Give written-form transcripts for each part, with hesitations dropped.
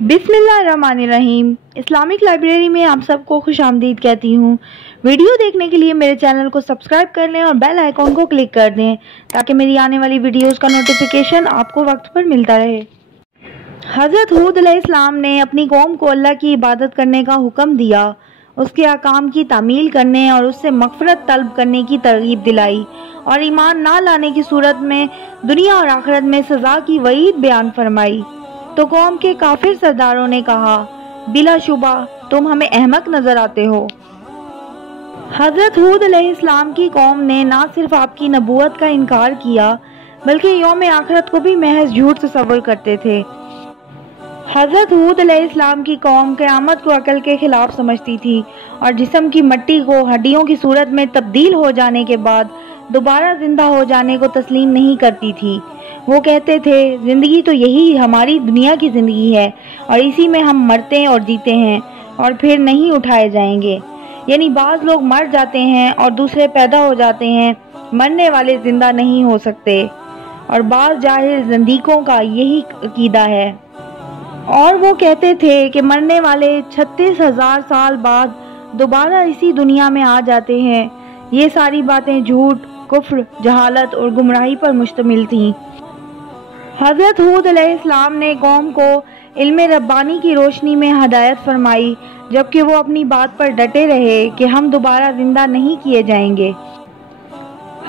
बिस्मिल्लाहिर्रहमानिर्रहीम। Islamic library में आप सबको खुश आमदीद कहती हूँ। वीडियो देखने के लिए मेरे चैनल को सब्सक्राइब कर लें और बेल आइकॉन को क्लिक कर दें ताकि मेरी आने वाली वीडियोस का नोटिफिकेशन आपको वक्त पर मिलता रहे। हज़रत हूद अलैहिस्सलाम ने अपनी कौम को अल्लाह की इबादत करने का हुक्म दिया, उसके अहकाम की तामील करने और उससे मग़फ़िरत तलब करने की तरगीब दिलाई और ईमान ना लाने की सूरत में दुनिया और आखिरत में सज़ा की वईद बयान फरमाई। तो कौम के काफिर सरदारों ने कहा, बिलाशुबा तुम हमें अहमक नजर आते हो। हजरत हूद अलैहिस्सलाम की कौम ने ना सिर्फ आपकी नबूवत का इनकार किया बल्कि यौम आखिरत को भी महज झूठ तस्वर करते थे। हजरत हूद अलैहिस्सलाम की कौम क़यामत को अकल के खिलाफ समझती थी और जिस्म की मिट्टी को हड्डियों की सूरत में तब्दील हो जाने के बाद दोबारा जिंदा हो जाने को तस्लीम नहीं करती थी। वो कहते थे, ज़िंदगी तो यही हमारी दुनिया की ज़िंदगी है और इसी में हम मरते और जीते हैं और फिर नहीं उठाए जाएंगे। यानी बाज़ लोग मर जाते हैं और दूसरे पैदा हो जाते हैं, मरने वाले ज़िंदा नहीं हो सकते। और बाज़ जाहिल ज़िंदीकों का यही अकीदा है। और वो कहते थे कि मरने वाले 36,000 साल बाद दोबारा इसी दुनिया में आ जाते हैं। ये सारी बातें झूठ, कुफ्र, जहालत और गुमराही पर मुश्तमिल थीं। हज़रत हूद अलैहिस्सलाम ने कौम को इल्म रब्बानी की रोशनी में हदायत फरमाई, जबकि वो अपनी बात पर डटे रहे कि हम दोबारा जिंदा नहीं किए जाएंगे।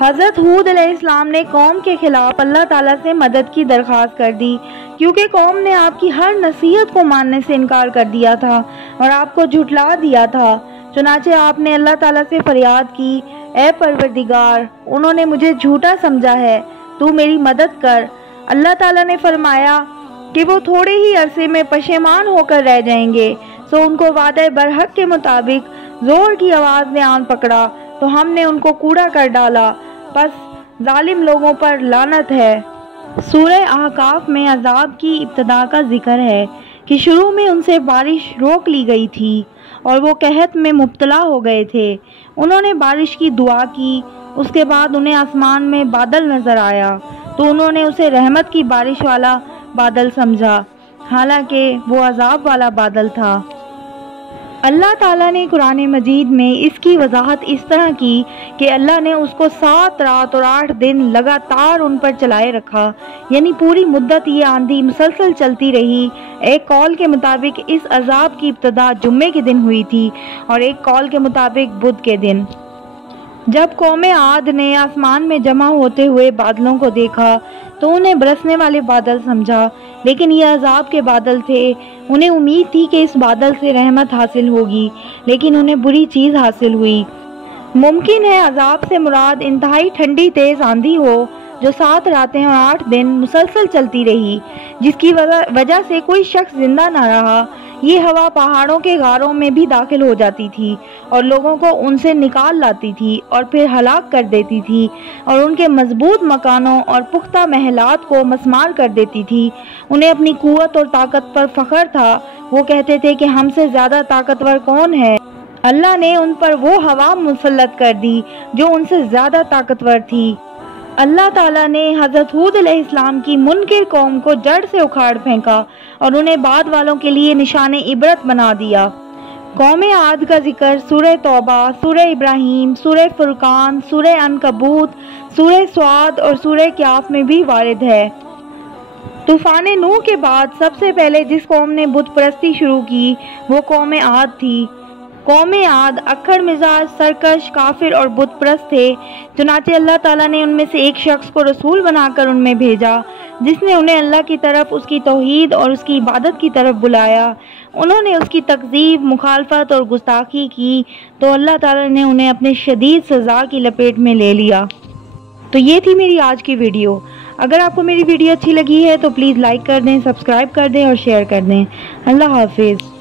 हज़रत हूद अलैहिस्सलाम ने कौम के खिलाफ अल्लाह ताला से मदद की दरख्वास्त कर दी, क्योंकि कौम ने आपकी हर नसीहत को मानने से इनकार कर दिया था और आपको झुठला दिया था। चुनाचे आपने अल्लाह ताला से फरियाद की, ए परवरदिगार, उन्होंने मुझे झूठा समझा है, तू मेरी मदद कर। अल्लाह ताला ने फरमाया कि वो थोड़े ही अरसे में पशेमान होकर रह जाएंगे। सो उनको वादे बरहक के मुताबिक जोर की आवाज़ ने आन पकड़ा तो हमने उनको कूड़ा कर डाला। बस जालिम लोगों पर लानत है। सूरह अहकाफ में अजाब की इब्तिदा का जिक्र है कि शुरू में उनसे बारिश रोक ली गई थी और वो कहत में मुब्तला हो गए थे। उन्होंने बारिश की दुआ की, उसके बाद उन्हें आसमान में बादल नज़र आया तो उन्होंने उसे रहमत की बारिश वाला बादल समझा, हालांकि वो अजाब वाला बादल था। अल्लाह ताला ने कुरान मजीद में इसकी वजाहत इस तरह की कि अल्लाह ने उसको 7 रात और 8 दिन लगातार उन पर चलाए रखा, यानी पूरी मुद्दत ये आंधी मुसलसल चलती रही। एक कौल के मुताबिक इस अजाब की इब्तिदा जुम्मे के दिन हुई थी और एक कौल के मुताबिक बुध के दिन। जब कौम आद ने आसमान में जमा होते हुए बादलों को देखा तो उन्हें बरसने वाले बादल समझा, लेकिन ये अजाब के बादल थे। उन्हें उम्मीद थी कि इस बादल से रहमत हासिल होगी, लेकिन उन्हें बुरी चीज़ हासिल हुई। मुमकिन है अजाब से मुराद इंतहाई ठंडी तेज़ आंधी हो जो 7 रातें और 8 दिन मुसलसल चलती रही, जिसकी वजह से कोई शख्स जिंदा ना रहा। ये हवा पहाड़ों के गारों में भी दाखिल हो जाती थी और लोगों को उनसे निकाल लाती थी और फिर हलाक कर देती थी और उनके मजबूत मकानों और पुख्ता महलात को मसमार कर देती थी। उन्हें अपनी कुव्वत और ताकत पर फख्र था। वो कहते थे कि हमसे ज़्यादा ताकतवर कौन है। अल्लाह ने उन पर वो हवा मुसल्लत कर दी जो उनसे ज़्यादा ताकतवर थी। अल्लाह ताला ने हज़रत हूद अलैहिस्सलाम की मुनकिर कौम को जड़ से उखाड़ फेंका और उन्हें बाद वालों के लिए निशाने इबरत बना दिया। कौम आद का जिक्र सूरह तौबा, सूरह इब्राहीम, सूरह फुरकान, सूरह अनकबूत, सूरह स्वाद और सूरह क्याफ में भी वारिद है। तूफान नूह के बाद सबसे पहले जिस कौम ने बुत परस्ती शुरू की वो कौम आद थी। कौम आद अक्खड़ मिजाज, सरकश, काफिर और बुत परस्त थे। चुनाचे अल्लाह ताला ने उनमें से एक शख्स को रसूल बनाकर उनमें भेजा, जिसने उन्हें अल्लाह की तरफ, उसकी तौहीद और उसकी इबादत की तरफ बुलाया। उन्होंने उसकी तकज़ीब, मुखालफत और गुस्ताखी की तो अल्लाह ताला ने उन्हें अपने शदीद सज़ा की लपेट में ले लिया। तो ये थी मेरी आज की वीडियो। अगर आपको मेरी वीडियो अच्छी लगी है तो प्लीज़ लाइक कर दें, सब्सक्राइब कर दें और शेयर कर दें। अल्लाह हाफिज़।